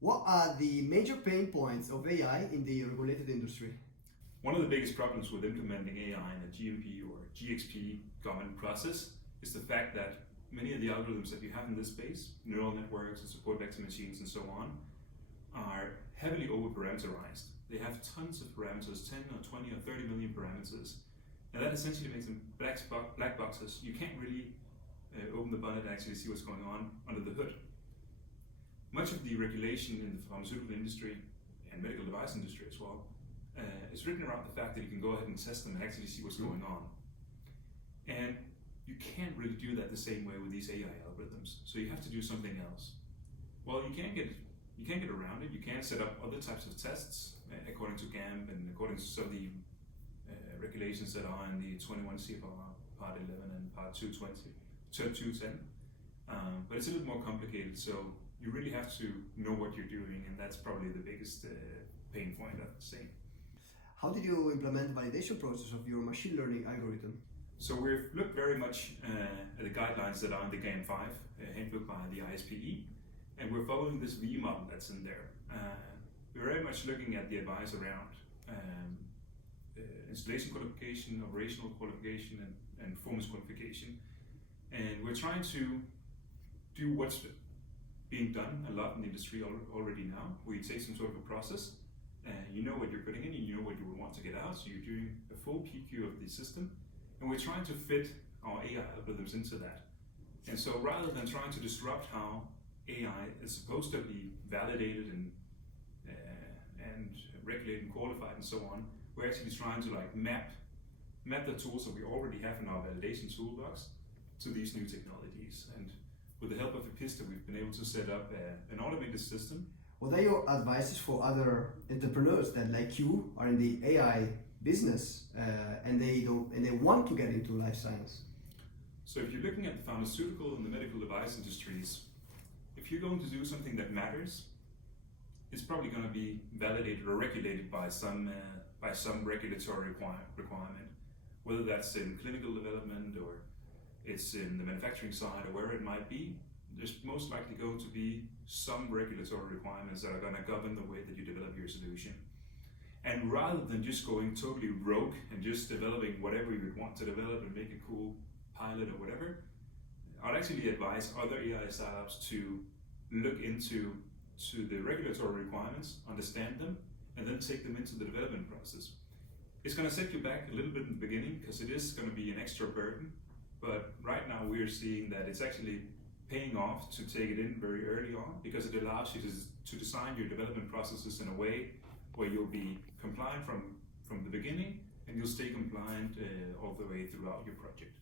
What are the major pain points of AI in the regulated industry? One of the biggest problems with implementing AI in a GMP or GXP government process is the fact that many of the algorithms that you have in this space, neural networks and support vector machines and so on, are heavily over-parameterized. They have tons of parameters, 10 or 20 or 30 million parameters, and that essentially makes them black boxes. You can't really open the bonnet and actually see what's going on under the hood. Much of the regulation in the pharmaceutical industry and medical device industry as well is written around the fact that you can go ahead and test them and actually see what's going on. And you can't really do that the same way with these AI algorithms. So you have to do something else. Well, you can't get around it. You can set up other types of tests according to GAMP and according to some of the regulations that are in the 21 CFR Part 11 and Part 210. But it's a little more complicated. So you really have to know what you're doing, and that's probably the biggest pain point, I'd say. How did you implement the validation process of your machine learning algorithm? So we've looked very much at the guidelines that are in the GAM5, handbook by the ISPE, and we're following this V model that's in there. We're very much looking at the advice around installation qualification, operational qualification, and performance qualification. And we're trying to do what's being done a lot in the industry already now, where you take some sort of a process, you know what you're putting in, you know what you would want to get out, so you're doing a full PQ of the system, and we're trying to fit our AI algorithms into that. And so rather than trying to disrupt how AI is supposed to be validated and regulated and qualified and so on, we're actually trying to map the tools that we already have in our validation toolbox to these new technologies. And with the help of Epista, we've been able to set up an automated system. What are your advices for other entrepreneurs that, like you, are in the AI business and they want to get into life science? So if you're looking at the pharmaceutical and the medical device industries, if you're going to do something that matters, it's probably going to be validated or regulated by some regulatory requirement, whether that's in clinical development or it's in the manufacturing side or wherever it might be. There's most likely going to be some regulatory requirements that are going to govern the way that you develop your solution. And rather than just going totally rogue and just developing whatever you would want to develop and make a cool pilot or whatever, I'd actually advise other AI startups to look into the regulatory requirements, understand them, and then take them into the development process. It's going to set you back a little bit in the beginning because it is going to be an extra burden, but right now we're seeing that it's actually paying off to take it in very early on because it allows you to design your development processes in a way where you'll be compliant from the beginning and you'll stay compliant all the way throughout your project.